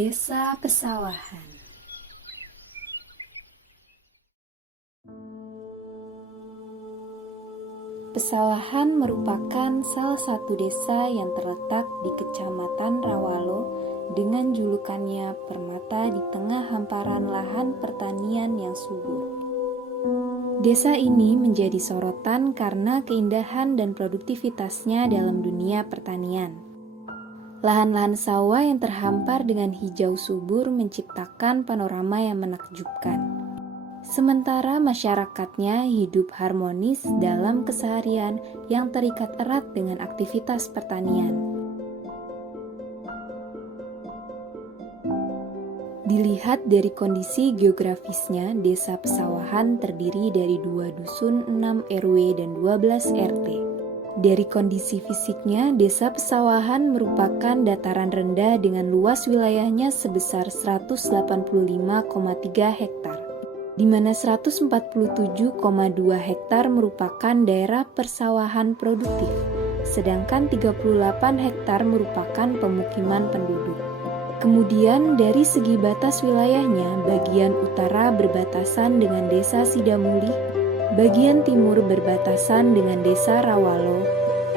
Desa Pesawahan. Pesawahan merupakan salah satu desa yang terletak di Kecamatan Rawalo dengan julukannya Permata di tengah hamparan lahan pertanian yang subur. Desa ini menjadi sorotan karena keindahan dan produktivitasnya dalam dunia pertanian. Lahan-lahan sawah yang terhampar dengan hijau subur menciptakan panorama yang menakjubkan. Sementara masyarakatnya hidup harmonis dalam keseharian yang terikat erat dengan aktivitas pertanian. Dilihat dari kondisi geografisnya, Desa Pesawahan terdiri dari 2 dusun, 6 RW, dan 12 RT. Dari kondisi fisiknya, Desa Pesawahan merupakan dataran rendah dengan luas wilayahnya sebesar 185,3 hektar, di mana 147,2 hektar merupakan daerah persawahan produktif, sedangkan 38 hektar merupakan pemukiman penduduk. Kemudian dari segi batas wilayahnya, bagian utara berbatasan dengan Desa Sidamulih, bagian timur berbatasan dengan Desa Rawalo,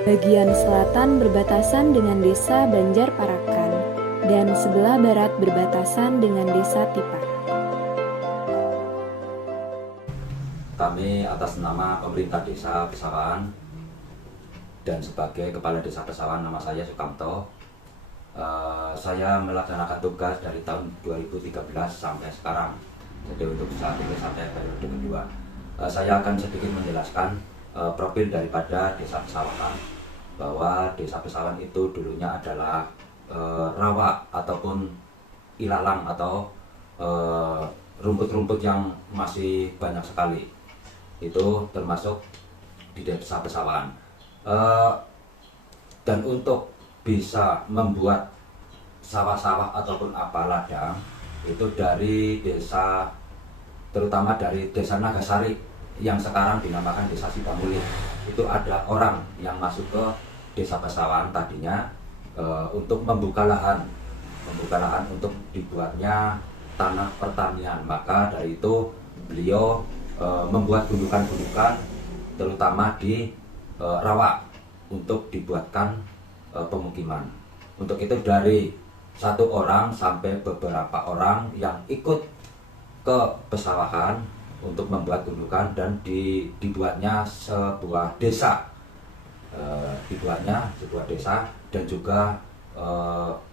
bagian selatan berbatasan dengan Desa Banjarparakan, dan sebelah barat berbatasan dengan Desa Tipar. Kami atas nama pemerintah Desa Pesawahan dan sebagai Kepala Desa Pesawahan, nama saya Sukamto. Saya melaksanakan tugas dari tahun 2013 sampai sekarang. Jadi untuk saat ini sampai periode kedua. Saya akan sedikit menjelaskan profil daripada Desa Pesawahan, bahwa Desa Pesawahan itu dulunya adalah rawa ataupun ilalang atau rumput-rumput yang masih banyak sekali. Itu termasuk di Desa Pesawahan. Dan untuk bisa membuat sawah-sawah ataupun apa ladang itu dari desa, terutama dari Desa Nagasari yang sekarang dinamakan Desa Sidamulih. Itu ada orang yang masuk ke Desa Pesawahan tadinya untuk membuka lahan untuk dibuatnya tanah pertanian. Maka dari itu beliau membuat gundukan-gundukan terutama di rawa untuk dibuatkan pemukiman. Untuk itu dari 1 orang sampai beberapa orang yang ikut ke pesawahan untuk membuat gundukan dan dibuatnya sebuah desa. Dibuatnya sebuah desa dan juga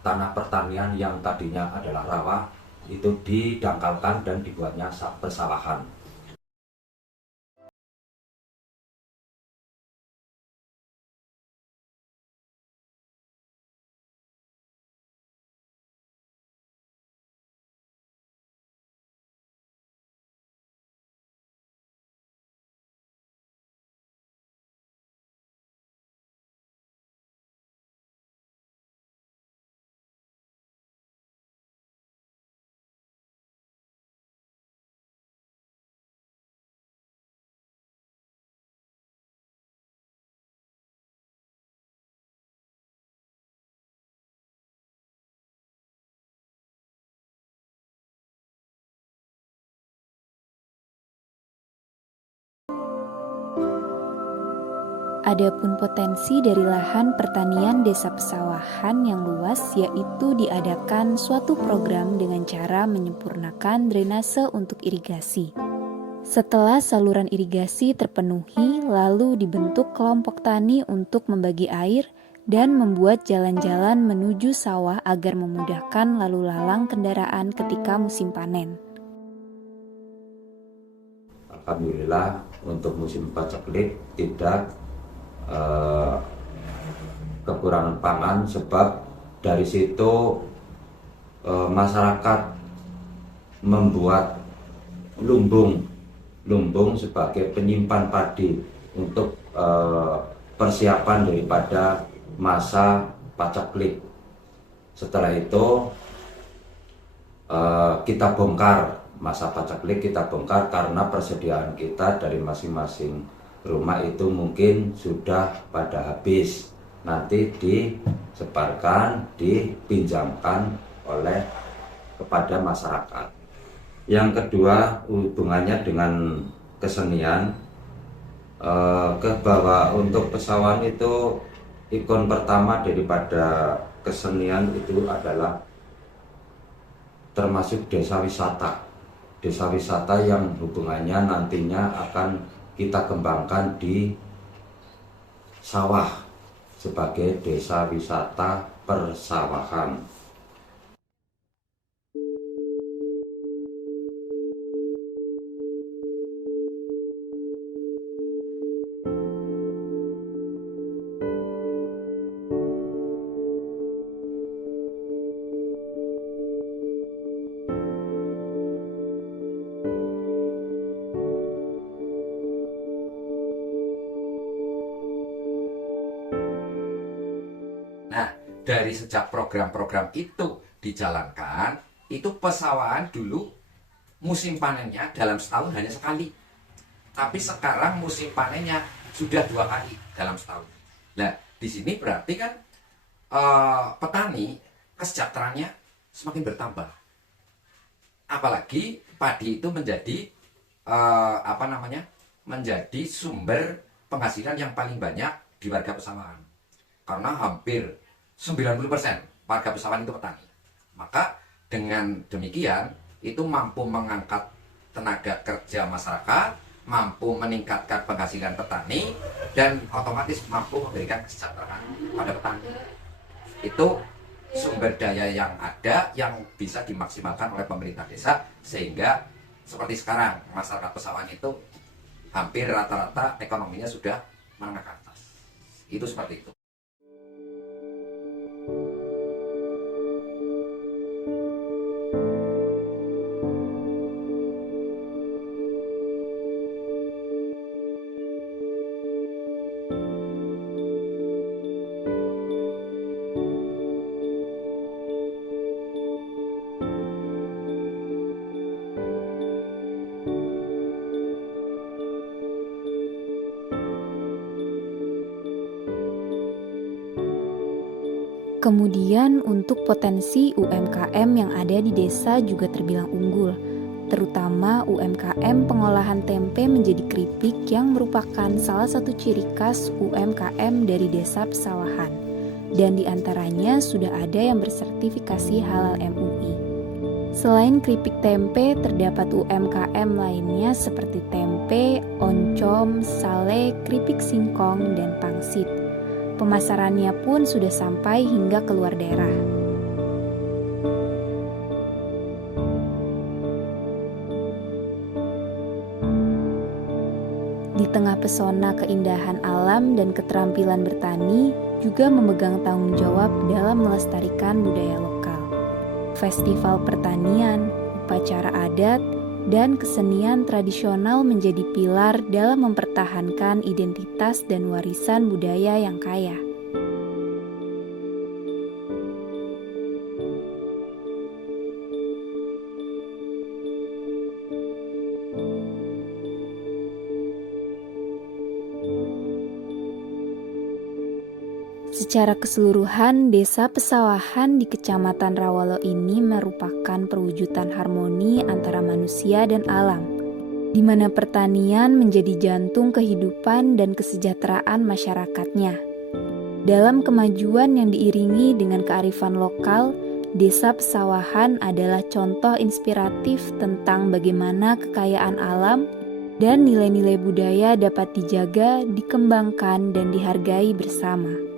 tanah pertanian yang tadinya adalah rawa itu didangkalkan dan dibuatnya pesawahan. Adapun potensi dari lahan pertanian Desa Pesawahan yang luas, yaitu diadakan suatu program dengan cara menyempurnakan drainase untuk irigasi. Setelah saluran irigasi terpenuhi, lalu dibentuk kelompok tani untuk membagi air dan membuat jalan-jalan menuju sawah agar memudahkan lalu lalang kendaraan ketika musim panen. Alhamdulillah untuk musim paceklik tidak kekurangan pangan, sebab dari situ masyarakat membuat lumbung sebagai penyimpan padi untuk persiapan daripada masa paceklik. Setelah itu kita bongkar masa paceklik, kita bongkar karena persediaan kita dari masing-masing rumah itu mungkin sudah pada habis, nanti disebarkan, dipinjamkan oleh kepada masyarakat. Yang kedua, hubungannya dengan kesenian, bahwa untuk Pesawahan itu ikon pertama daripada kesenian itu adalah termasuk desa wisata. Desa wisata yang hubungannya nantinya akan kita kembangkan di sawah sebagai desa wisata persawahan. Nah, dari sejak program-program itu dijalankan, itu Pesawahan dulu musim panennya dalam setahun hanya sekali. Tapi sekarang musim panennya sudah 2 kali dalam setahun. Nah, di sini berarti kan petani kesejahteraannya semakin bertambah. Apalagi padi itu menjadi menjadi sumber penghasilan yang paling banyak di warga Pesawahan. Karena hampir 90% warga Pesawahan itu petani. Maka dengan demikian itu mampu mengangkat tenaga kerja masyarakat, mampu meningkatkan penghasilan petani, dan otomatis mampu memberikan kesejahteraan pada petani. Itu sumber daya yang ada yang bisa dimaksimalkan oleh pemerintah desa, sehingga seperti sekarang masyarakat Pesawahan itu hampir rata-rata ekonominya sudah menengah ke atas. Itu seperti itu. Kemudian untuk potensi UMKM yang ada di desa juga terbilang unggul, terutama UMKM pengolahan tempe menjadi keripik yang merupakan salah satu ciri khas UMKM dari desa Pesawahan. Dan diantaranya sudah ada yang bersertifikasi halal MUI. Selain keripik tempe, terdapat UMKM lainnya seperti tempe, oncom, sale, keripik singkong, dan pangsit. Pemasarannya pun sudah sampai hingga ke luar daerah. Di tengah pesona keindahan alam dan keterampilan bertani, juga memegang tanggung jawab dalam melestarikan budaya lokal. Festival pertanian, upacara adat, dan kesenian tradisional menjadi pilar dalam mempertahankan identitas dan warisan budaya yang kaya. Secara keseluruhan, Desa Pesawahan di Kecamatan Rawalo ini merupakan perwujudan harmoni antara manusia dan alam, di mana pertanian menjadi jantung kehidupan dan kesejahteraan masyarakatnya. Dalam kemajuan yang diiringi dengan kearifan lokal, Desa Pesawahan adalah contoh inspiratif tentang bagaimana kekayaan alam dan nilai-nilai budaya dapat dijaga, dikembangkan, dan dihargai bersama.